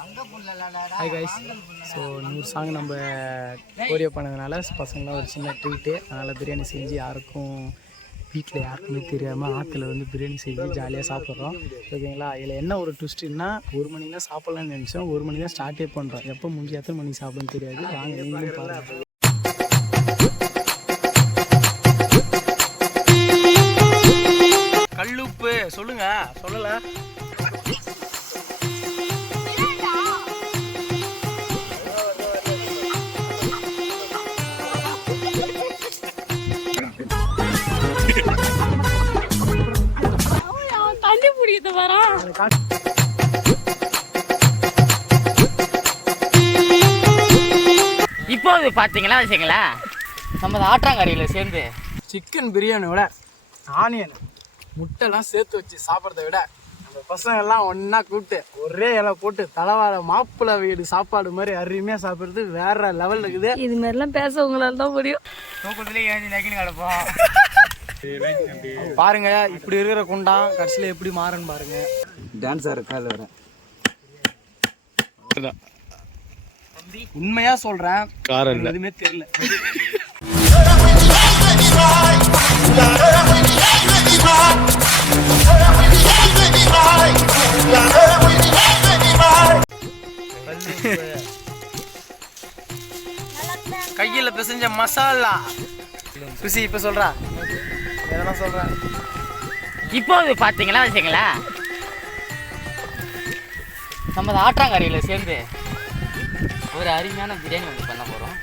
Hi guys so நூறு song நம்ம choreo பண்ணதுனால பசங்களாம் ஒரு சின்ன ட்ரீட்டு அதனால் பிரியாணி செஞ்சு யாருக்கும் வீட்டில் யாருக்குமே தெரியாமல் ஆற்றுல வந்து பிரியாணி செஞ்சு ஜாலியாக சாப்பிட்றோம். ஓகேங்களா? இதில் என்ன ஒரு ட்விஸ்ட்டுன்னா ஒரு மணிக்கு தான் சாப்பிட்லான்னு நினச்சோம். ஒரு மணி தான் ஸ்டார்ட்டே பண்ணுறோம் எப்போ முடிஞ்சு எத்தனை மணிக்கு சாப்பிடணும்னு தெரியாது. வாங்க நீங்களும் பாருங்கள் கல்லுப்பு. சொல்லுங்க. சொல்லலை. பார்த்தீங்களா வச்சுங்களேன் நம்ம ஆட்டாங்கரையில் சேர்ந்து. சிக்கன் பிரியாணியோட ஆனியன் முட்டைலாம் சேர்த்து வச்சு சாப்பிட்றத விட நம்ம பசங்க எல்லாம் ஒன்றா கூப்பிட்டு ஒரே இலை போட்டு தலைவாழ மாப்பிள்ளை வீடு சாப்பாடு மாதிரி அருமையாக சாப்பிட்றது வேற லெவலில் இருக்குது. இது மாதிரிலாம் பேச உங்களால தான் முடியும். தூக்கத்துலேயே ஏஞ்சி நக்கின்னு கிடப்போம். பாருங்க இப்படி இருக்கிற குண்டான் கடைசியில் எப்படி மாறுன்னு பாருங்க. டான்ஸ் ஆடுற கால வரேன் உண்மையா சொல்றேன். காரம் எதுவுமே தெரியல. கையில பிசைஞ்ச மசாலா. குசி இப்ப சொல்றா. எதனா சொல்றேன் இப்போது பார்த்தீங்களா வச்சுங்களேன் நம்ம ஆட்டாங்கரையில் சேர்ந்து ஒரு அருமையான பிரியாணி ஒன்று பண்ண போகிறோம்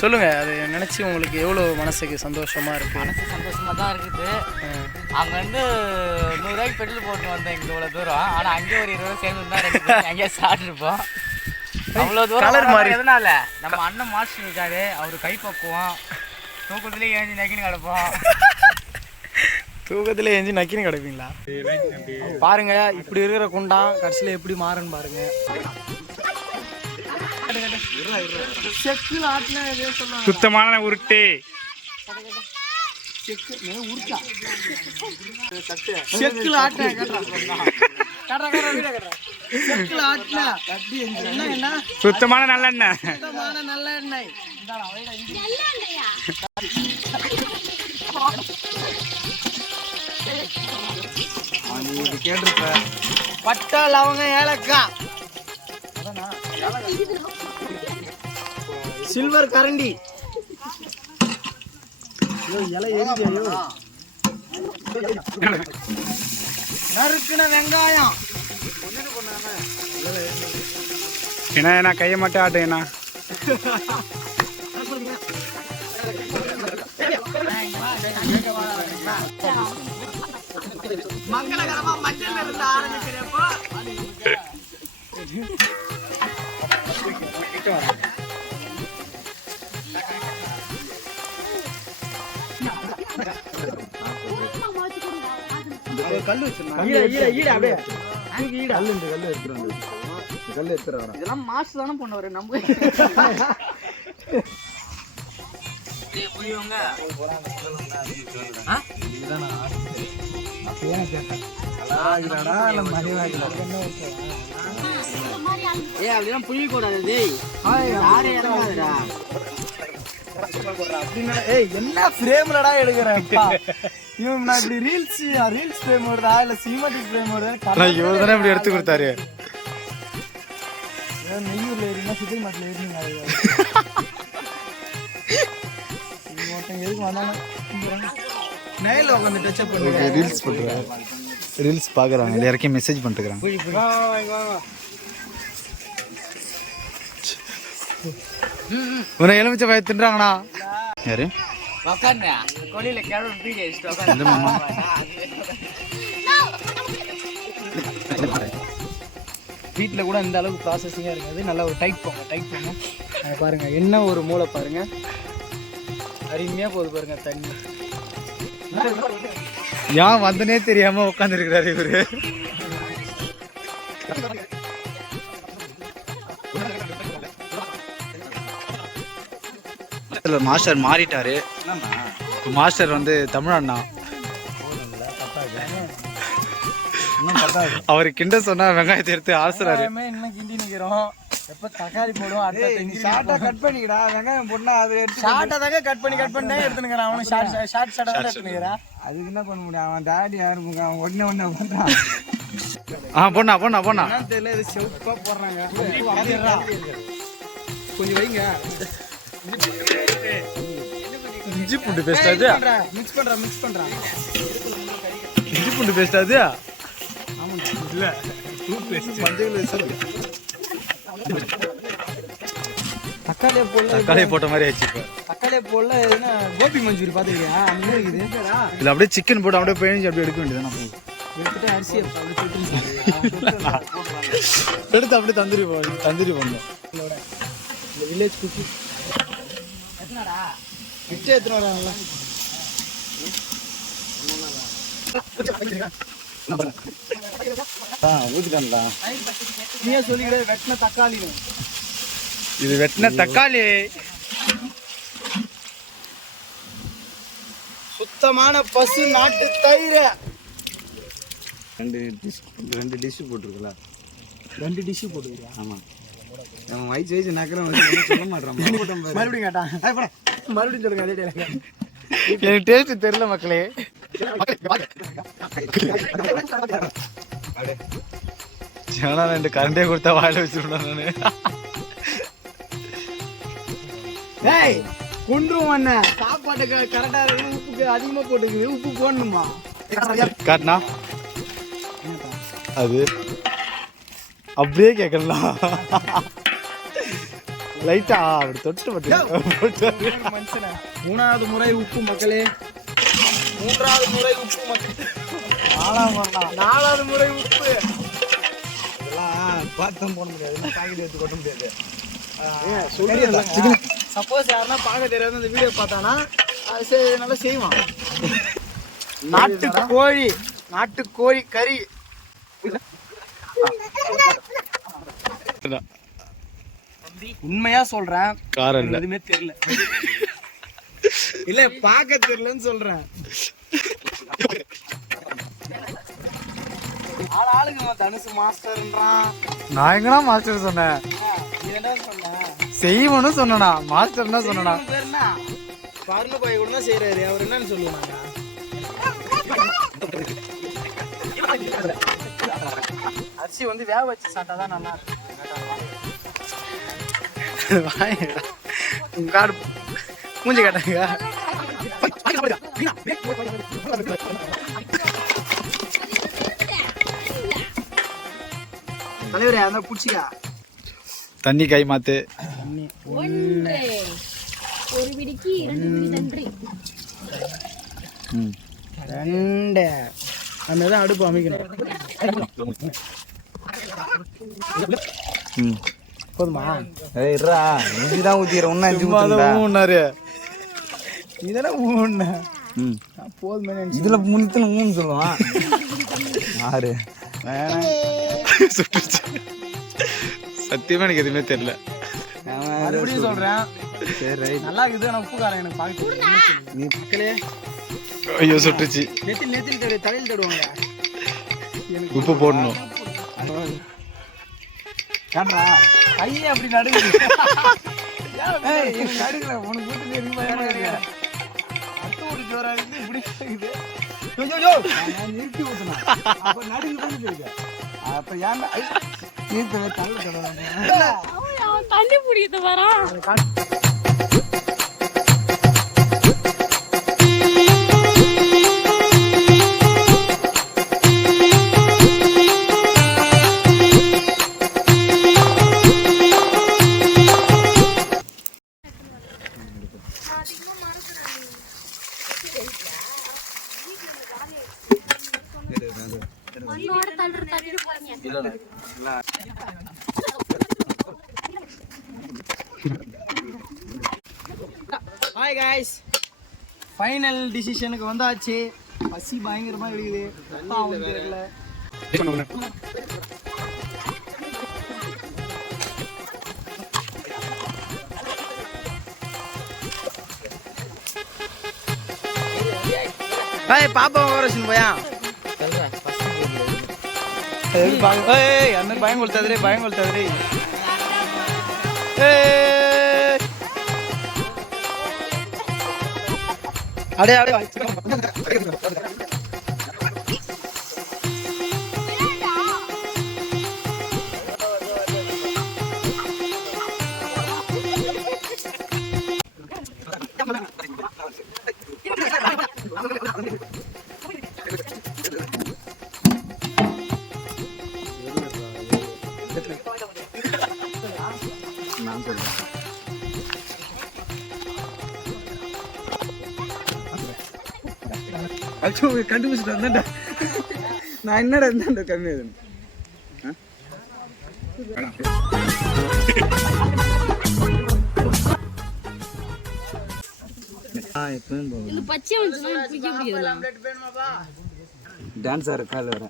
சொல்லுங்க அது நினைச்சு உங்களுக்கு எவ்வளவு மனசுக்கு சந்தோஷமா இருக்கு? மனசு சந்தோஷமாக தான் இருக்குது. அங்கே வந்து நூறுரூவாய்க்கு பெட்ரோல் போட்டு வந்தேன் இங்கே இவ்வளோ தூரம். ஆனால் அங்கே ஒரு இருபது சேர்ந்து தான் ரெண்டு அங்கேயே சாப்பிட்ருப்போம் அவ்வளோ தூரம் வர மாறி. எதனால? நம்ம அண்ணன் மாஸ்டர் இருக்காரு அவர் கை பக்குவோம். தூக்கத்துலேயே ஏஞ்சி நக்கின்னு கிடப்போம். தூக்கத்துல எஞ்சி நக்கின்னு கிடப்பீங்களா? பாருங்க இப்படி இருக்கிற குண்டான் கடைசியில எப்படி மாறுன்னு பாருங்க. செக்குல ஆட்டினா சுத்தமான உருட்டு. செக்கு நே, உருட்டா. செக்குல ஆட்டினா சுத்தமான நல்லெண்ணெய். சுத்தமான நல்ல எண்ணெய் பட்டை லவங்க ஏலக்காய். சில்வர் கரண்டி. நறுக்குன வெங்காயம். ஏன்னா ஏன்னா கையை மட்டும் ஆட்டுங்கண்ணா மங்களகரமா மஞ்சள் இருந்து ஆரம்பிக்கிறப்போ ஈட ஈட ஈட அப்படியே ஈட. கல் இந்த கல் எடுத்துட்டு வந்து கல் எடுத்துட்டு வரேன். இதெல்லாம் மாஸ்டர் தானே பண்ணுவார் நம்ம ஏய் அப்படிலாம் புரிய கூடாது டேய். யாரே இறங்காதடா. அப்படின்னா ஏய் என்ன ஃப்ரேம்லடா எடுக்கிறப்பா இவன் நான் இப்படி ரீல்ஸ் ரீல்ஸ் ஃப்ரேம் வருதா? இல்ல சினிமாட்டிக் ஃப்ரேம் வருதா? இவர் தானே இப்படி எடுத்து கொடுத்தாரு. நெய்யூர்ல ஏறினா மாட்டில் எதுக்கு உட்காந்து டச்சப் பண்ணுங்க ரீல்ஸ் பண்ணுறேன் ரீல்ஸ் பார்க்குறாங்க எல்லாருக்கும் மெசேஜ் வாங்க உன எலுமிச்சை பய தின்றாங்கண்ணா. யாரு? வீட்டில் கூட இந்த அளவுக்கு ப்ராசஸிங்காக இருக்காது. நல்லா ஒரு டைட் போங்க டைட் போங்க. அங்க பாருங்க என்ன ஒரு மூளை பாருங்க. அருமையாக போகுது பாருங்க தண்ணி. ஏன் வந்தனே தெரியாம உட்காந்துருக்கிறாரு இவரு? மாஸ்டர் மாறிட்டாரு. மாஸ்டர் வந்து தமிழ் அண்ணா இன்னும் அவர் கிண்ட சொன்னா வெங்காயத்தை எடுத்து ஆசுறாரு. இன்னும் கிண்டி நிக்கிறோம். எப்ப தக்காளி போடும் ஷார்ட்டா கட் பண்ணிக்கடா. வெங்காயம் போட்டுனா அது ஷார்ட்டா தாங்க கட் பண்ணி கட் பண்ணி தான் எடுத்துனுக்கிறான் அவனு ஷார்ட் ஷார்ட் ஷார்ட்டா தான் எடுத்துனுக்கிறான் அதுக்கு என்ன பண்ண முடியும்? அவன் டாடி யாரு? அவன் உடனே உடனே பண்றான் ஆ பொண்ணா பொண்ணா பொண்ணா. என்னன்னு தெரியல இது செவப்பா போடுறாங்க. கொஞ்சம் வைங்க. இஞ்சி பூண்டு பேஸ்ட் அது மிக்ஸ் பண்றா மிக்ஸ் பண்றா இஞ்சி பூண்டு பேஸ்ட் அது தக்காளியை போடல தக்காளியை போட்ட மாதிரி ஆச்சு இப்போ. தக்காளியை போடல கோபி மஞ்சூரி பாத்துக்கிறியா அந்த மாதிரி அப்படியே சிக்கன் போட்டு அப்படியே பிழிஞ்சு அப்படியே எடுக்க எடுத்துட்டு அரிசியை சுட்டு எடுத்து அப்படியே தந்திரி போ தந்திரி வில்லேஜ் குக்கி விட்டு வராங்களா ஊத்துக்கண்டா நீயே சொல்லிக்கிட வெட்டின தக்காளி. இது வெட்டின தக்காளி. சுத்தமான பசு நாட்டு தயிர். ரெண்டு டிஷ் ரெண்டு டிஷ் போட்டிருக்கல ரெண்டு டிஷ்ஷு போட்டுக்கிறியா ஆமாம் நம்ம வயசு வயசு நக்கரம் சொல்ல மாட்டோம் மறுபடியும் கேட்டான். மறுபடியும் சொல்லுங்க அதே dialogue. எனக்கு டேஸ்ட் தெரியல மக்களே. ஏன்னா ரெண்டு கரண்டே கொடுத்தா வாயில வச்சிருந்தேன் நானு. ஏய் குன்றும் அண்ணன் சாப்பாட்டுக்கு கரெக்டா இருக்கு. உப்புக்கு அதிகமா போட்டுக்குது. உப்பு போடணுமா? காட்டினா? அது அப்படியே கேட்கலாம் லைட்டா அப்படி தொட்டு மனுஷன. மூணாவது முறை உப்பு மக்களே. மூன்றாவது முறை உப்பு மக்களே. நாலாவது முறை உப்பு. பார்த்தோம் போட முடியாது. பாக்கெட் எடுத்து கொட்ட முடியாது. சப்போஸ் யாருன்னா பார்க்க தெரியாத இந்த வீடியோ பார்த்தானா அது நல்லா செய்வான். நாட்டு கோழி நாட்டு கோழி கறி உண்மையா சொல்றேன். இல்லை எதுவுமே தெரியல. இல்ல பார்க்க தெரியலன்னு சொல்றேன். ஆள் ஆளுங்க அவன் தனுசு மாஸ்டர்ன்றான். நான் எங்கடா மாஸ்டர் சொன்னேன்? என்ன சொன்ன? செய்வனு சொன்னனா? மாஸ்டர்னா என்ன பர்ண பாய் கூட தான் செய்யறாரு அவர் என்னன்னு சொல்லுவாங்க. அரிசி வந்து வேக வச்சு சாப்பிட்டா தான் நல்லா இருக்கும். காடு மூஞ்சி காட்டாங்க தலைவரே அந்த புடிச்சிக்கா தண்ணி கை மாத்து ஒரு பிடிக்கு ரெண்டு அந்த தான் அடுப்பு அமைக்கணும் ம் போதுமா? ஏய் இருடா. இஞ்சி தான் ஊத்திடுறேன் இன்னும் அஞ்சு ஊத்துடா ஊன்னாரு இதெல்லாம் ஊண்ண ம். போதுமே இதுல முன்னத்துல மூணு சொல்லுவான். ஆறு. சுட்டுச்சு சத்தியமா எனக்கு எதுவுமே தெரியல. மறுபடியும் சொல்றேன். சரி ரைட் நல்லா இருக்குது ஆனா உப்பு காரம் எனக்கு பார்க்க நீ மக்களே ஐயோ சுட்டுச்சு நெத்தில் நெத்தில் தடவை தலையில் தடுவாங்க. உப்பு போடணும். ஏன்டா கையே அப்படி நடுங்குது ஏய் இது நடுங்கல உனக்கு வீட்டு தெரியுமா இருக்கு ஒரு ஜோரா இருந்து இப்படி இருக்குது ஐயோ, ஐயோ, நான் நிறுத்தி ஊத்துனா அப்ப நடுங்கு தானே போயிருக்கு அப்ப ஏன்டா தள்ள தடவாங்க அவன் தண்ணி பிடிக்கிட்டு வரான் ஃபைனல் டிசிஷனுக்கு வந்தாச்சு. பசி பயங்கரமா இருக்குது. அவனுக்கு தெரியல. ஹாய் பாப்பா வரச்சுன்னு போயா? பாக்க ஏய் மாதிரி பயம் கொடுத்தாதே பயம் கொடுத்தாதே あれあれは அச்சோ கண்டுபிடிச்சிட்டு வந்தேன்டா நான் என்னடா இருந்தா கம்மி ஆகுது டான்ஸ் ஆடுற கால் வர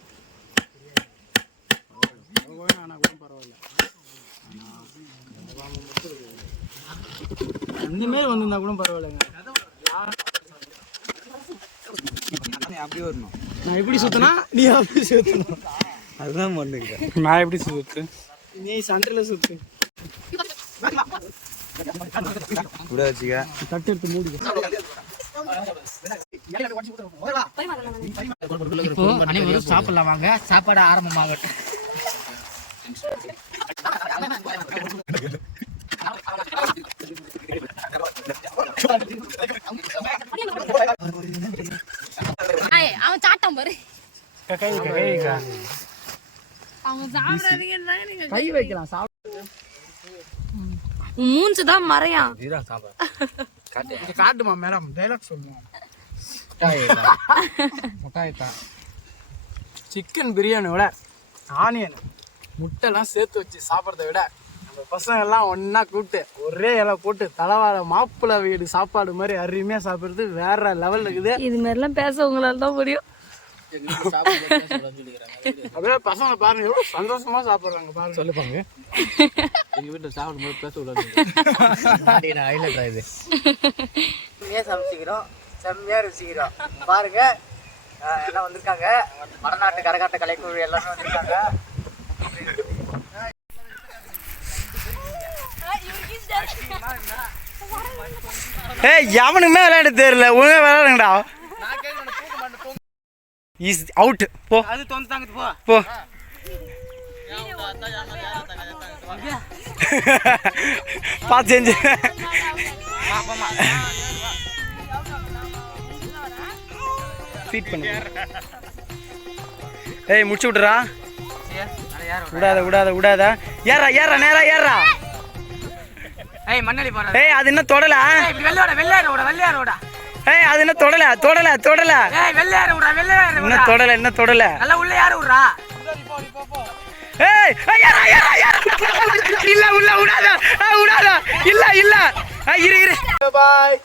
இந்த மாரி வந்திருந்தா கூட பரவாயில்லைங்க. அப்படி வரணும். நான் எப்படி சுத்தினா நீ அப்படி சுத்தணும். அதுதான் பண்ணுங்க நான் எப்படி சுத்து? நீ சண்டையில் சுத்து. கூட வச்சுக்க தட்டு எடுத்து மூடி இப்போ அனைவரும் சாப்பிடலாம் வாங்க. சாப்பாடு ஆரம்பமாகட்டும் ஏய், அவன் சாட்டம் பாரு கை வைக்கலாம் சாப்பிட மூஞ்சு தான் இங்க காட்டுமா மேடம்? டைலாக் சொல்லுவோம். சிக்கன் பிரியாணியோட ஆனியன் முட்டைலாம் சேர்த்து வச்சு சாப்பிட்றத விட நம்ம பசங்க எல்லாம் ஒண்ணா கூப்பிட்டு ஒரே இலை போட்டு தலைவாழ மாப்பிள்ளை வீடு சாப்பாடு மாதிரி அருமையா சாப்பிடுறது வேற லெவல் இருக்குது. இது மாதிரிலாம் பேச உங்களால தான் முடியும். அப்படியே பசங்க பாருங்க எவ்வளவு சந்தோஷமா சாப்பிடுறாங்க பாருங்க. சொல்லுப்பாங்க. எங்க வீட்டுல பேச விடாது. ஹைலைட் இது. செம்மையா சமைச்சிக்கிறோம். செம்மையா ருசிக்கிறோம். பாருங்க. எல்லாம் வந்திருக்காங்க. வடநாட்டு கரகாட்ட கலைக்குழு எல்லாமே வந்திருக்காங்க. ஏய் எவனுமே விளையாட தெரியல. ஒழுங்கா விளையாடுங்கடா. இஸ் அவுட் போ அது தோந்தாங்க போ போ பார்த்து செஞ்சு ஃபீட் பண்ணு ஏய் முடிச்சு விட்றா விடாத விடாத விடாத ஏறா ஏறா நேரா ஏறா ஏய் மண்ணடி போற ஏய் அது இன்னும் தொடல வெள்ளையோட வெள்ளையார விட ஏய் அது இன்னும் தொடல? தொடல தொடல. ஏய் வெள்ளையார விட வெள்ளையார இன்னும் தொடல இன்னும் தொடல? நல்லா உள்ள யாரு விடுறா. ஏய் ஏய், ஏறா ஏறா ஏறா. இல்ல உள்ள விடாத விடாத இல்ல இல்ல. இரு இரு. பாய்